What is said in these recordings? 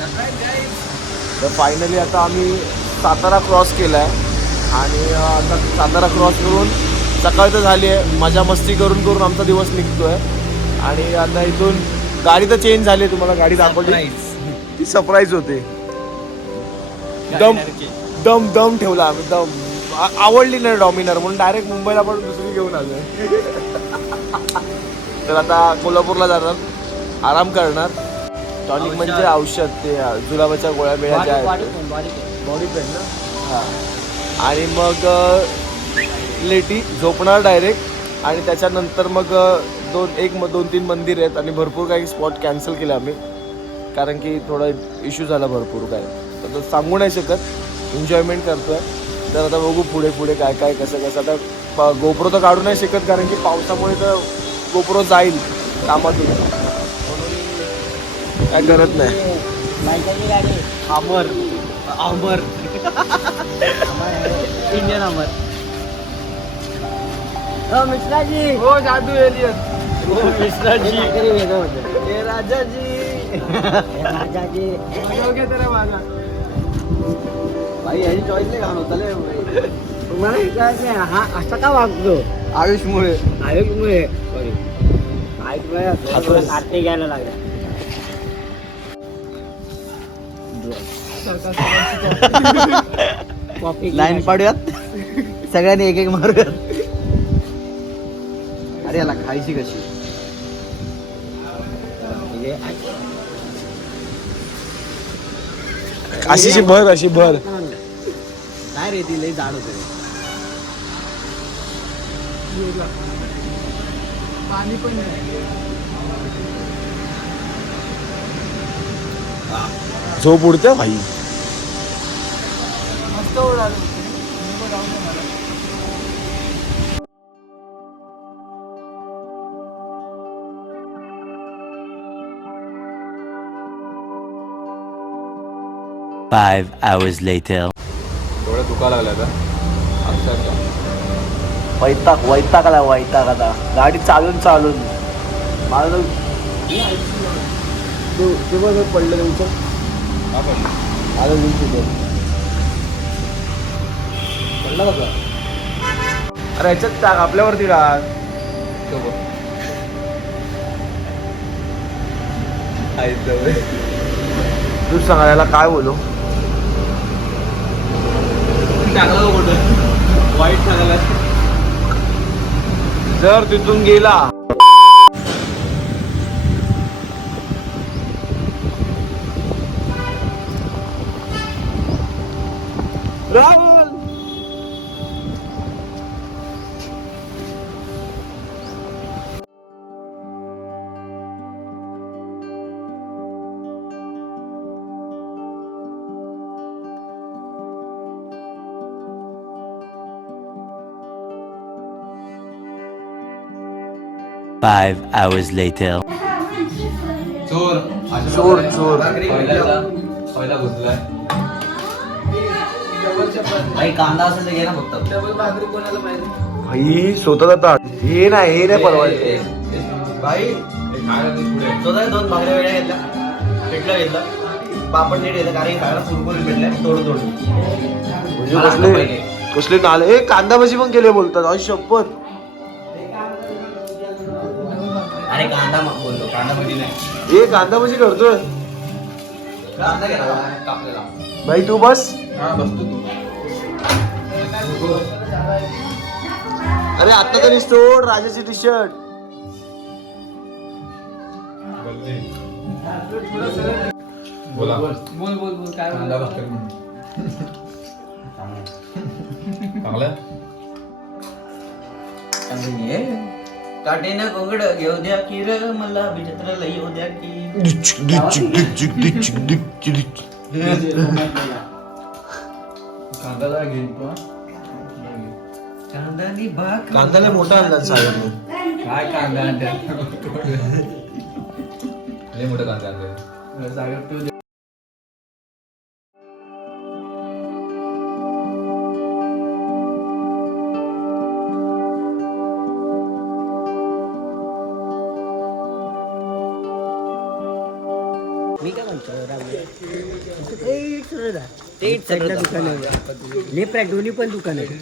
तर फायनली आता आम्ही सातारा क्रॉस केला आहे आणि आता सातारा क्रॉस करून सकाळ तर झाली आहे. मजा मस्ती करून करून आमचा दिवस निघतो आहे आणि आता इथून गाडी तर चेंज झाली आहे. तुम्हाला गाडी दाखवली. ती सरप्राईज होते. दम दम दम ठेवला आम्ही. दम. आवडली नाही डॉमिनर. म्हणून डायरेक्ट मुंबईला पण दुसरी घेऊन आलो तर आता कोल्हापूरला जाणार. आराम करणार. टॉनिक म्हणजे औषध ते जुलाबाच्या गोळ्या बिळ्या ज्या आहेत. बॉडी पेन ना? हां. आणि मग लेटी झोपणार डायरेक्ट आणि त्याच्यानंतर मग दोन एक म- दोन तीन मंदिर आहेत आणि भरपूर काही स्पॉट कॅन्सल केले आम्ही. कारण की थोडा इश्यू झाला भरपूर काय. तर तो सांगू नाही शकत. एन्जॉयमेंट करतोय. तर आता बघू पुढे पुढे काय काय कसं कसं. आता गोप्रो तर काढू नाही शकत कारण की पावसामुळे तर गोप्रो जाईल कामातून. काय करत नाही. अमर अमर इंडियन अमर हो मिश्राजी. हो जादू एलियन. हो मिश्राजी. काहीतरी वेगळं होतं हे राजाजी. हे राजाजी. ओके तर माझा भाई ह्याची चॉईस नाही घाण होता तुम्हाला विचारायचं आहे, हा असा का वागतो? आयुषमुळे. आयुषमुळे. सॉरी आयुषमुळे कार्तिक घ्यायला लागला. लाईन पाडूयात. सगळ्यांनी एक एक मारूयात. अरे याला खायची कशी? अशीची भर अशी भर. काय रे ती लई जाड होते. पाणी पण झोप उडते भाई. मस्त उडाली Five hours later. थोडं दुखा लागला का? अक्षरशः वैताग वैताग आला वैताग आता. गाडी चालून चालून. माझं तर- ते- ते बघ हे पडलं तुमचं पण आलं तुमचं ते. पडलं का अरे ह्याच्यात टाक आपल्यावरती टाक. तो बघ. तू सांगा याला काय बोलू? टाकला कुठं वाईट टाकला. जर तिथून गेला. Five hours later. चोर. चोर, चोर. पहिला घुसलाय. भाई कांदा असेल तर घे ना फक्त. भाई स्वतःचा ताट. हे नाही हे नाही परवायचे भाई खायला ते पुढे स्वतः दोन भाकऱ्या वेळ्या घेतल्या. पिठलं घेतलं पापड नीट घेतलं कारण की खायला कुरकुरी भेटल्या तोडून तोडून. म्हणजे कसले. कसले नाले? हे कांदा भाजी पण केले बोलतात. शपथ. अरे कांदा मग कांदा भजी नाही. हे कांदा भाजी करतोय. कांदा कापलेला. भाई तू बस. हा बसतो. तू अरे आता तरी सोड राजाची टी शर्ट बोला. बोल बोल. बोल काय कांदा भाकर चांगलं. चांगली? आहे. काटेनं कोंगड घेऊ द्या की र मला विचित्र येऊ द्या की घेईन तू हा. कांदानी भाक कांद्याला मोठा आणला साहेब. काय कांदा लय मोठं कांदा आणलं मी ते साईडला दुकान आहे लेफ्ट राईट दोन्ही पण दुकान आहे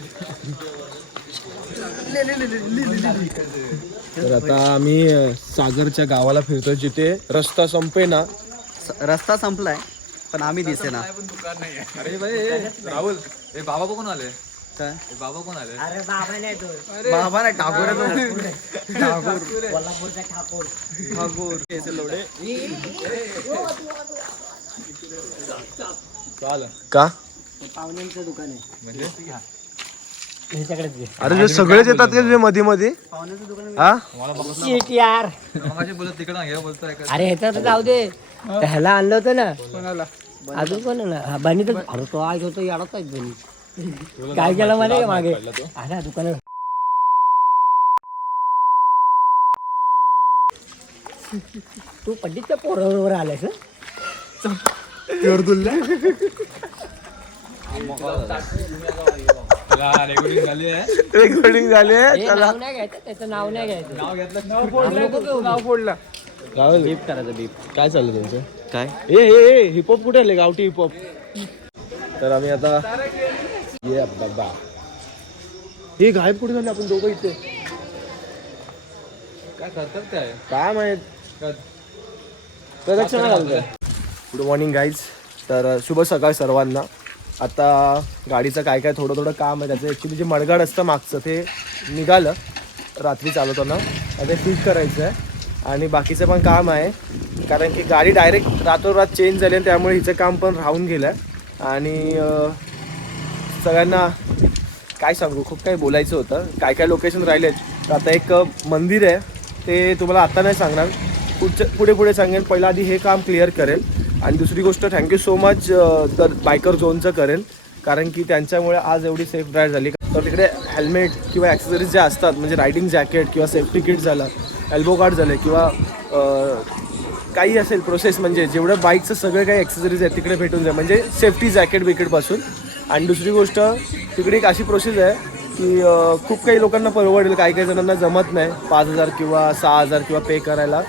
तर आता आम्ही सागरच्या गावाला फिरतोय जिथे रस्ता संपे ना रस्ता संपलाय पण आम्ही दिसे ना अरे भाई राहुल हे बाबा कोण आले काय हे बाबा कोण आले अरे बाबा नाही तो बाबा ना ठाकूर कोल्हापूरचा ठाकूर ठाकूर चाल का? पाहुण्यांचं दुकान आहे. म्हणजे? ह्याच्याकडेच घे. अरे जे सगळेच येतात का तुझे मध्ये मध्ये पाहुण्याचं दुकान हा? मला सीट यार. अरे ह्याच्यात जाऊ दे. ह्याला आणलं होतं ना. अजून कोण ना हा, बनी तर अरे तो आज होतो याडाच आहे बनी. काय केलं माहिती का मागे? अरे दुकान तू पंडितच्या पोराबरोबर आलायस हं? रेकॉर्डिंग झाली आहे. रेकॉर्डिंग झाले हे नाव नाही घ्यायचं त्याचं नाव नाही घ्यायचं. नाव घेतलं. नाव नको घेऊ. राहुल बीप करायचं बीप काय चाललं त्यांचं काय? ए ए हिपहॉप कुठे आले? गावठी हिपहॉप तर आम्ही आता ये बाबा. हे गायब कुठे झाले? आपण दोघं इथे. काय करतात काय? काय माहीत? काय? प्रदक्षिणा घालतोय. गुड मॉर्निंग गाईज तर शुभ सकाळ सर्वांना. आता गाडीचं काय काय थोडं थोडं काम आहे त्याचं ॲक्च्युली जे मडगाड असतं मागचं ते निघालं. रात्री चालवताना. आता ते फिट करायचं आहे. आणि बाकीचं पण काम आहे. कारण की गाडी डायरेक्ट रातोरात चेंज झाली आणि त्यामुळे हिचं काम पण राहून गेलं आहे आणि सगळ्यांना काय सांगू? खूप काही बोलायचं होतं. काय काय लोकेशन राहिले तर आता एक मंदिर आहे. ते तुम्हाला आता नाही सांगणार. पुढच्या पुढे पुढे सांगेन. पहिला आधी हे काम क्लिअर करेल. आणि दुसरी गोष्ट थँक्यू सो मच तर बायकर झोनचं करेल. कारण की त्यांच्यामुळे आज एवढी सेफ ड्राईव्ह झाली. तर तिकडे हेल्मेट किंवा ॲक्सेसरीज ज्या असतात म्हणजे रायडिंग जॅकेट किंवा सेफ्टी किट झालं एल्बो गार्ड झालं किंवा काही असेल प्रोसेस म्हणजे जेवढं बाईकचं सगळं काही ॲक्सेसरीज आहे तिकडे भेटून जाईल. म्हणजे सेफ्टी जॅकेट बिकेटपासून आणि दुसरी गोष्ट तिकडे एक अशी प्रोसेस आहे की खूप काही लोकांना परवडेल. काही काही जणांना जमत नाही पाच हजार किंवा सहा हजार किंवा पे करायला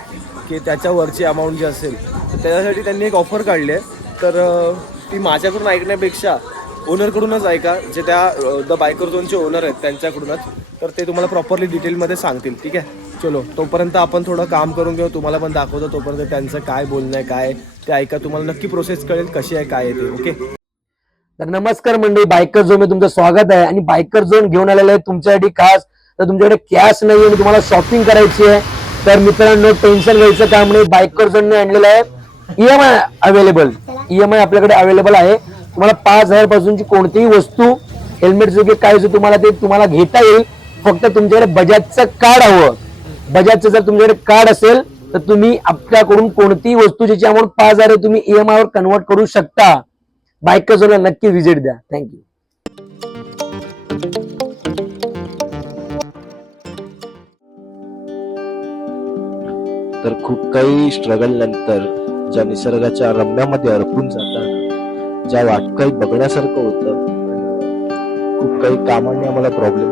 की त्याच्यावरची अमाऊंट जी असेल त्याच्यासाठी त्यांनी एक ऑफर काढली आहे. तर ती माझ्याकडून ऐकण्यापेक्षा ओनरकडूनच ऐका जे त्या द बायकर झोनचे ओनर आहेत त्यांच्याकडूनच. तर ते तुम्हाला प्रॉपरली डिटेलमध्ये सांगतील ठीक आहे? चलो तोपर्यंत आपण थोडं काम करून घेऊ तुम्हाला पण दाखवतो तोपर्यंत त्यांचं काय बोलणं आहे काय ते ऐका तुम्हाला नक्की प्रोसेस कळेल कशी आहे काय आहे ते ओके? तर नमस्कार मंडळी बायकर झोनमध्ये तुमचं स्वागत आहे. आणि बायकर झोन घेऊन आलेलं आहे तुमच्यासाठी खास तर तुमच्याकडे कॅश नाही आणि तुम्हाला शॉपिंग करायची आहे. तर मित्रांनो टेन्शन घ्यायचं काम नाही बायकर झोनने आणलेलं आहे. ईएमआय अवेलेबल ईएमआय आपल्याकडे अवेलेबल आहे. तुम्हाला पाच हजार पासूनची कोणतीही वस्तू हेल्मेट वगैरे काय जे तुम्हाला ते तुम्हाला घेता येईल फक्त तुमच्याकडे बजाजचं कार्ड हवं. बजाजचं जर तुमच्याकडे कार्ड असेल तर तुम्ही आपल्याकडून कोणतीही वस्तू ज्याची अमाऊंट पाच हजार तुम्ही ईएमआय वर कन्वर्ट करू शकता. बाईक झोनला नक्की व्हिजिट द्या. थँक्यू तर खूप काही स्ट्रगल नंतर ज्या निसर्गाच्या रम्यामध्ये अडकून जाताना ज्या वाट काही बघण्यासारखं होतं खूप काही कामांनी आम्हाला प्रॉब्लेम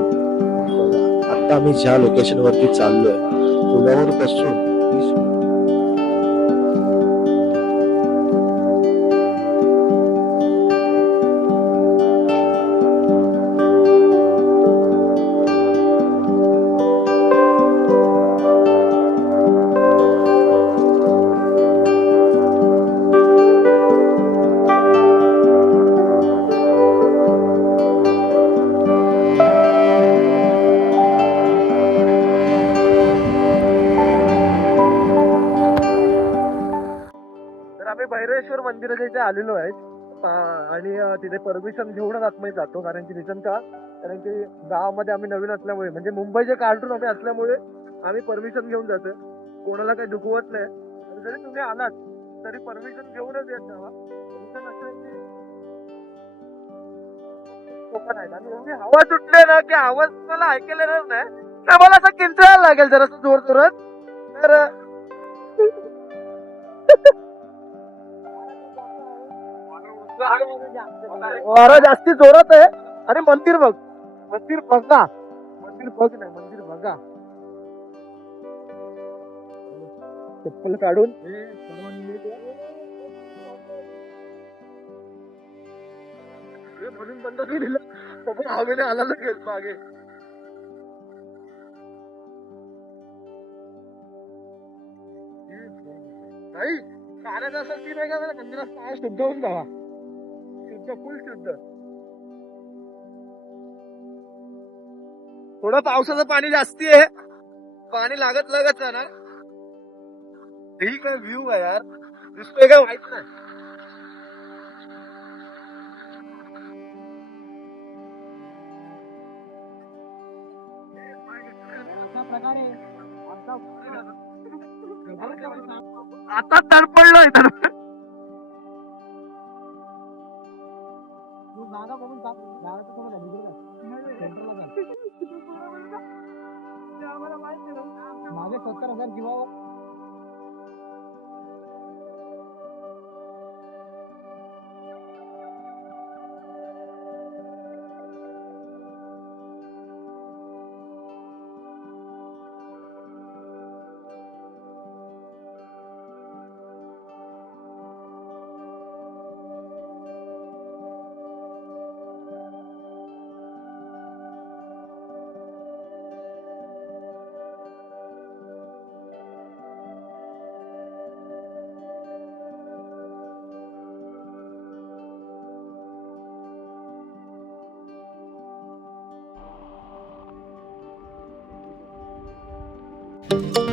आता आम्ही ज्या लोकेशन वरती चाललोय पुण्यावर बसून आम्ही भैरेश्वर मंदिराच्या इथे आलेलो आहे. आणि तिथे परमिशन घेऊनच आतमध्ये जातो कारण की रिझन का? कारण की गावामध्ये आम्ही नवीन असल्यामुळे म्हणजे मुंबईचे कार्टून आम्ही असल्यामुळे आम्ही परमिशन घेऊन जातो कोणाला काही दुखवत नाही. आणि जरी तुम्ही आलात तरी परमिशन घेऊनच येत जावा. असं की कोकण आहेत आणि एवढी हवा सुटले ना की आवाज मला ऐकायला येणार नाही तर मला असं किंचायला लागेल जरा जोर जोरात तर वारा जास्ती जोरात आहे. अरे मंदिर बघ. मंदिर बघा. मंदिर बघ नाही मंदिर बघा. चप्पल काढून. म्हणून बंद दिलं. हवेने आला लगेच मागे. नाही कारण असं ती नाही का मंदिरात पाय शुद्ध होऊन जावा. शुद्ध. थोडं पावसाचं पाणी जास्ती आहे. पाणी लागत लागत जाणार. ही काय व्ह्यू आहे यार. दिसतोय काय माहीत नाही? आता तडपडलोय तर मागे सत्तर हजार किंवा तर